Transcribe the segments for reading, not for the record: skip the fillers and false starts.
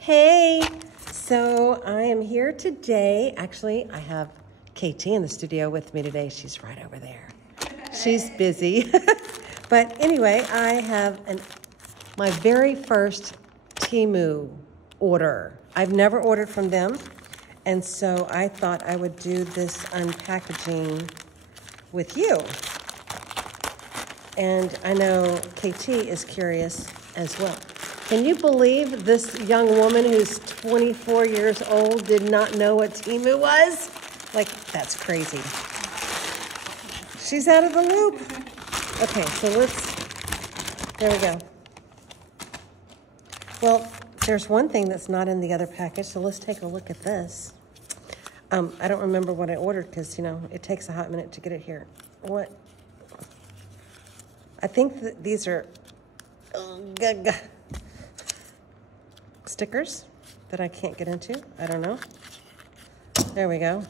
Hey, so I am here today. Actually, I have KT in the studio with me today. She's right over there. She's busy. But anyway, I have my very first Temu order. I've never ordered from them, and so I thought I would do this unpackaging with you. And I know KT is curious as well. Can you believe this young woman who's 24 years old did not know what Temu was? Like, that's crazy. She's out of the loop. Okay, so there we go. Well, there's one thing that's not in the other package, so let's take a look at this. I don't remember what I ordered because, it takes a hot minute to get it here. What? I think that these are stickers that I can't get into. I don't know. There we go.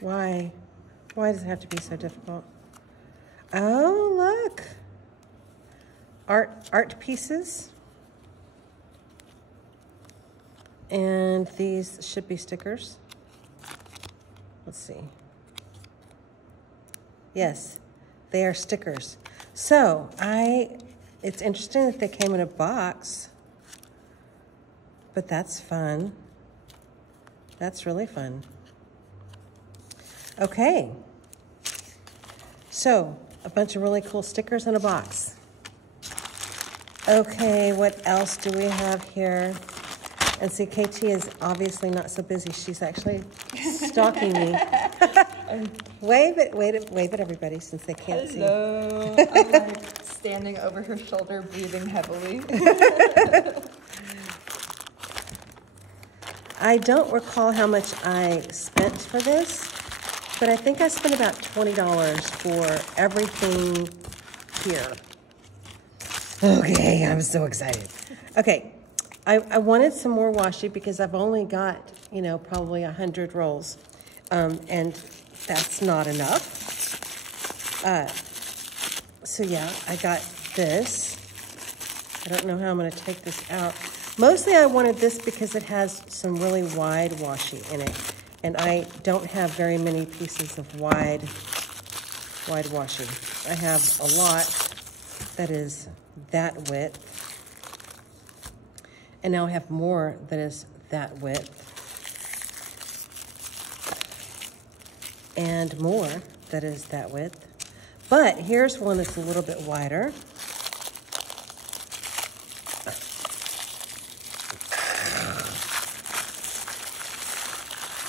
Why? Why does it have to be so difficult? Oh, look. Art pieces. And these should be stickers. Let's see. Yes, they are stickers. So it's interesting that they came in a box, but that's fun. That's really fun. Okay. So a bunch of really cool stickers in a box. Okay, what else do we have here? And see, KT is obviously not so busy. She's actually stalking me. Wave at everybody since they can't see. Hello. I'm like standing over her shoulder, breathing heavily. I don't recall how much I spent for this, but I think I spent about $20 for everything here. Okay, I'm so excited. Okay. I wanted some more washi because I've only got, probably 100 rolls. And that's not enough. So yeah, I got this. I don't know how I'm going to take this out. Mostly I wanted this because it has some really wide washi in it. And I don't have very many pieces of wide washi. I have a lot that is that width. And now I have more that is that width. And more that is that width. But here's one that's a little bit wider.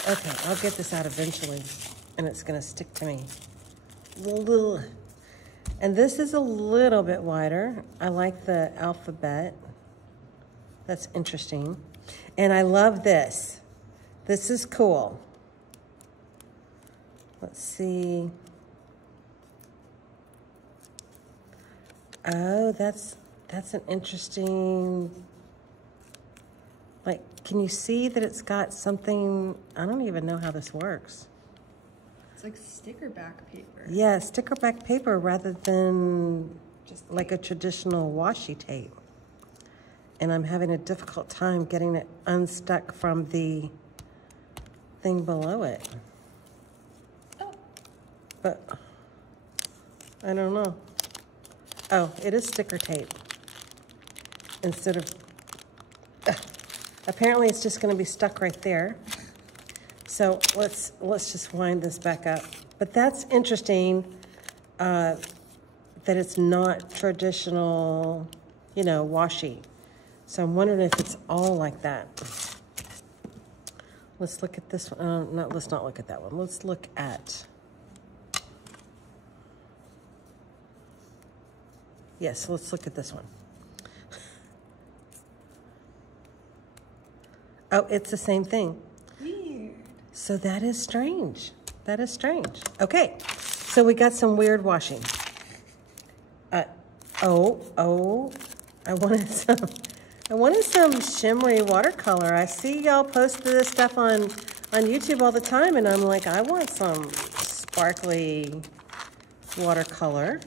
Okay, I'll get this out eventually, and it's gonna stick to me. And this is a little bit wider. I like the alphabet. That's interesting. And I love this. This is cool. Let's see. Oh, that's an interesting, like, can you see that it's got something? I don't even know how this works. It's like sticker back paper. Yeah, sticker back paper rather than just like a traditional washi tape. And I'm having a difficult time getting it unstuck from the thing below it. Oh. But I don't know. Oh, it is sticker tape instead of, apparently it's just going to be stuck right there. So let's just wind this back up. But that's interesting that it's not traditional, washi. So I'm wondering if it's all like that. Let's look at this one. Let's not look at that one. Let's look at, yes, let's look at this one. Oh, it's the same thing. Weird. So that is strange. That is strange. Okay, so we got some weird washing. I wanted some shimmery watercolor. I see y'all post this stuff on YouTube all the time, and I'm like, I want some sparkly watercolor.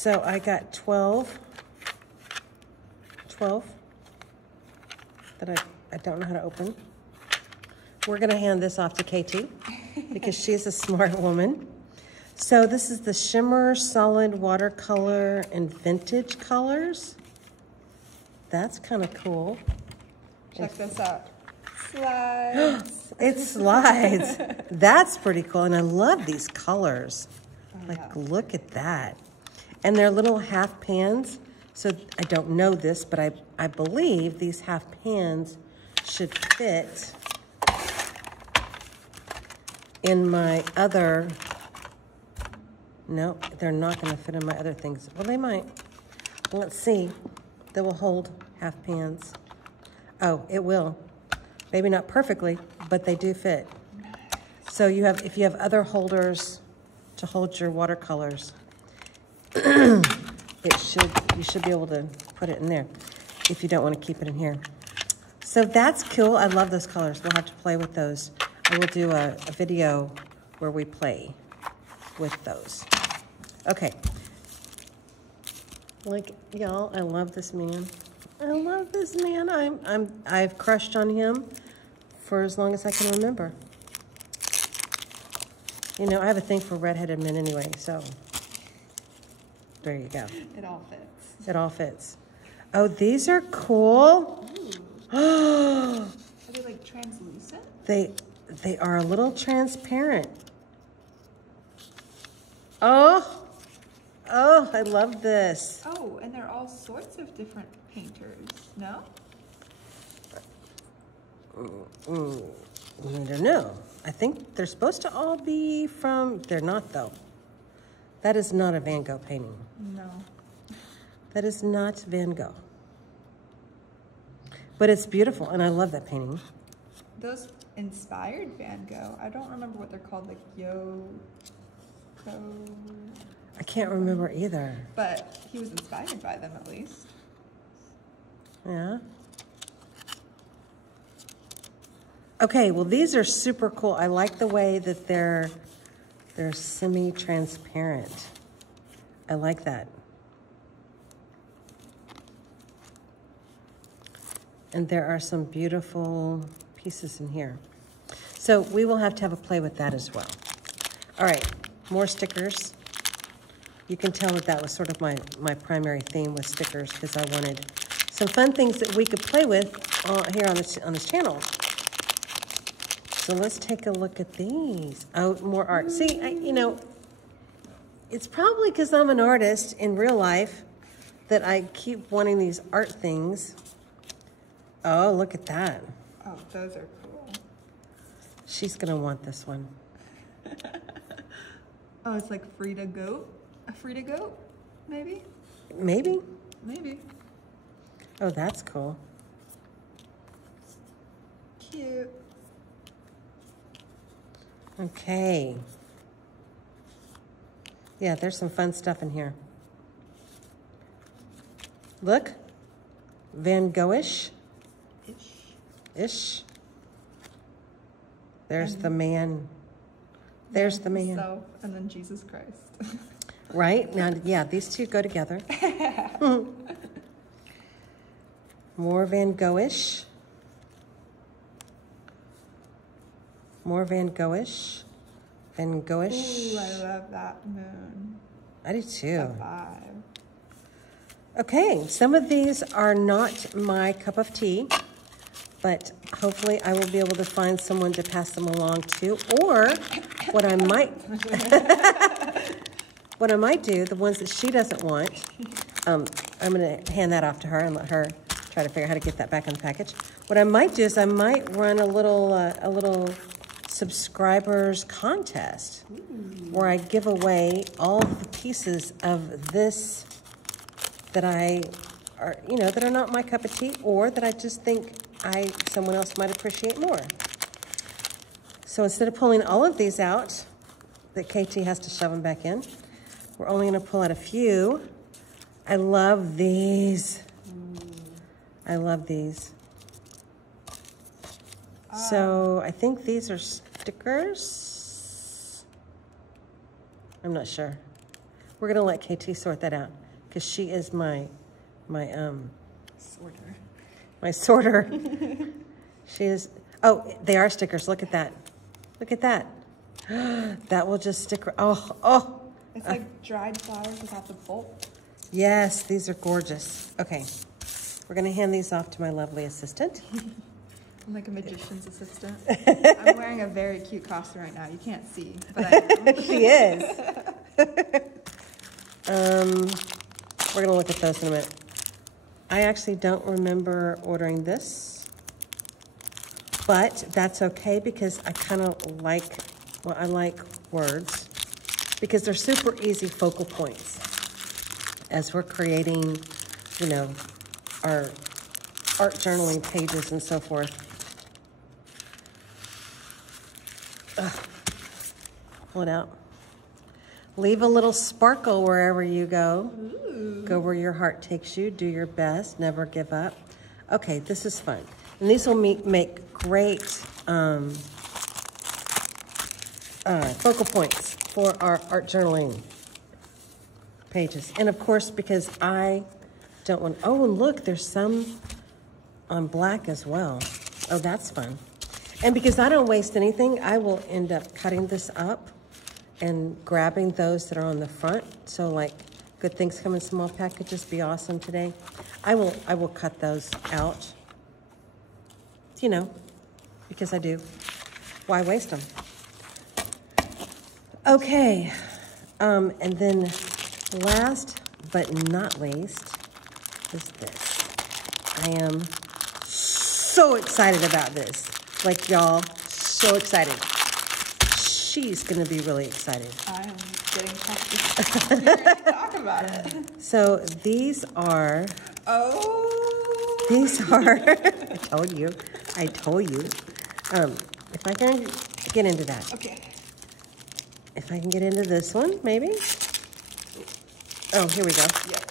So I got 12 that I don't know how to open. We're going to hand this off to Katie because she's a smart woman. So this is the Shimmer Solid Watercolor and Vintage Colors. That's kind of cool. Check this out. Slides. It slides. That's pretty cool. And I love these colors. Oh, Like, yeah. look at that. And they're little half pans. So I don't know this, but I believe these half pans should fit in my other. No, they're not going to fit in my other things. Well, they might. Well, let's see. They will hold half pans. Oh, it will. Maybe not perfectly, but they do fit. So if you have other holders to hold your watercolors, you should be able to put it in there if you don't want to keep it in here. So that's cool. I love those colors. We'll have to play with those. I will do a video where we play with those. Okay. Like, y'all, I love this man. I love this man. I've crushed on him for as long as I can remember. You know, I have a thing for redheaded men anyway, so there you go. It all fits. It all fits. Oh, these are cool. Are they like translucent? They are a little transparent. Oh, I love this. Oh, and they're all sorts of different painters, no? I don't know. I think they're supposed to all be from, they're not though. That is not a Van Gogh painting. No. That is not Van Gogh. But it's beautiful, and I love that painting. Those inspired Van Gogh. I don't remember what they're called, like I can't remember either. but he was inspired by them at least. Yeah. Okay, well, these are super cool. I like the way that they're semi-transparent. I like that. And there are some beautiful pieces in here. So we will have to have a play with that as well. All right, more stickers. You can tell that was sort of my primary theme with stickers because I wanted some fun things that we could play with here on this channel. So let's take a look at these. Oh, more art. See, it's probably because I'm an artist in real life that I keep wanting these art things. Oh, look at that. Oh, those are cool. She's going to want this one. Oh, it's like Frida Goat? A Frida Goat, maybe? Maybe. Maybe. Oh, that's cool. Cute. Okay. Yeah, there's some fun stuff in here. Look. Van Gogh-ish. Ish. There's the man. There's the man. So, and then Jesus Christ. Right? Now, yeah, these two go together. More Van Gogh-ish. More Van Gogh-ish. Van Gogh-ish. Ooh, I love that moon. I do too. The vibe. Okay, some of these are not my cup of tea, but hopefully I will be able to find someone to pass them along to. Or what I might do, the ones that she doesn't want, I'm going to hand that off to her and let her try to figure out how to get that back in the package. What I might do is I might run a little subscribers contest where I give away all the pieces of this that that are not my cup of tea, or that I just think someone else might appreciate more. So instead of pulling all of these out, that KT has to shove them back in, we're only going to pull out a few. I love these. I love these. So I think these are stickers. I'm not sure. We're gonna let KT sort that out because she is my Sorter. my sorter. She is. Oh, they are stickers. Look at that. Look at that. That will just stick. Oh. It's like dried flowers without the pulp. Yes, these are gorgeous. Okay, we're gonna hand these off to my lovely assistant. I'm like a magician's assistant. I'm wearing a very cute costume right now. You can't see, but I am. She is. We're gonna look at those in a minute. I actually don't remember ordering this, but that's okay because I kind of like, well, I like words because they're super easy focal points as we're creating, you know, our art journaling pages and so forth. Pull it out. Leave a little sparkle wherever you go. Ooh. Go where your heart takes you. Do your best. Never give up. Okay, this is fun. And these will make great focal points for our art journaling pages. And of course, because I don't want, oh, and look, there's some on black as well. Oh, that's fun. And because I don't waste anything, I will end up cutting this up and grabbing those that are on the front. So like, good things come in small packages, be awesome today. I will cut those out, you know, because I do. Why waste them? Okay, and then last but not least is this. I am so excited about this. Like y'all, so excited. She's gonna be really excited. I'm getting pumped. We're gonna talk about it. So these are, I told you. If I can get into that. Okay. If I can get into this one, maybe. Oh, here we go. Yep.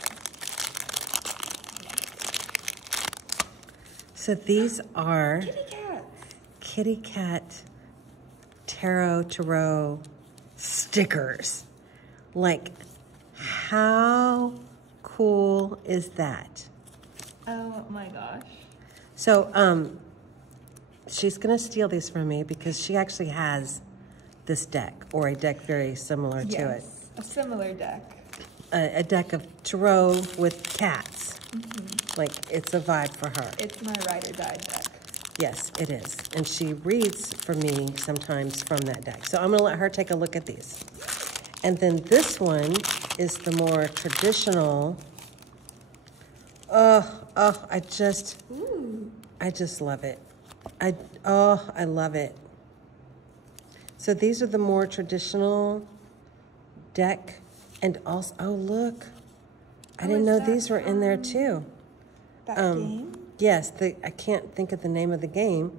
So these are Kitty cats. kitty cat tarot stickers. Like, how cool is that? Oh my gosh. So, she's gonna steal these from me because she actually has this deck, or a deck very similar to it. A similar deck. A deck of tarot with cats. Like, it's a vibe for her. It's my ride or die deck. Yes, it is. And she reads for me sometimes from that deck. So I'm gonna let her take a look at these. And then this one is the more traditional. I just love it. I love it. So these are the more traditional deck. And also, oh look, I didn't know these were in there too. That game? Yes, I can't think of the name of the game.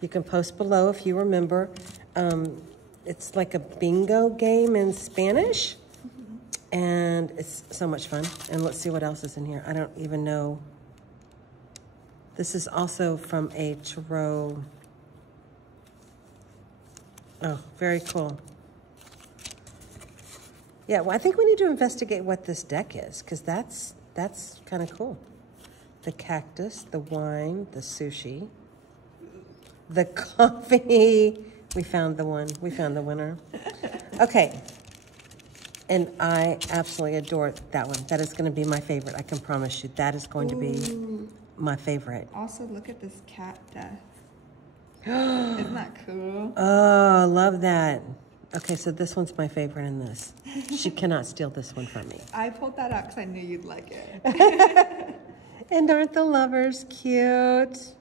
You can post below if you remember. It's like a bingo game in Spanish. And it's so much fun. And let's see what else is in here. I don't even know. This is also from a tarot. Oh, very cool. Yeah, well, I think we need to investigate what this deck is, because that's kind of cool. The cactus, the wine, the sushi, the coffee. We found the one. We found the winner. Okay. And I absolutely adore that one. That is going to be my favorite. I can promise you. That is going to be my favorite. Also, look at this cat death. Isn't that cool? Oh, I love that. Okay, so this one's my favorite in this. She cannot steal this one from me. I pulled that out because I knew you'd like it. And aren't the lovers cute?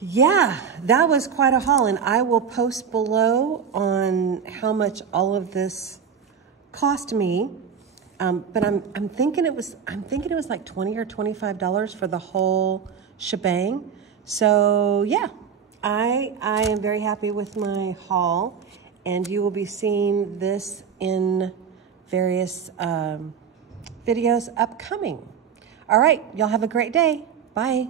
Yeah, that was quite a haul, and I will post below on how much all of this cost me. But I'm thinking it was like $20 or $25 for the whole shebang. So yeah, I am very happy with my haul, and you will be seeing this in various videos upcoming. All right, y'all have a great day. Bye.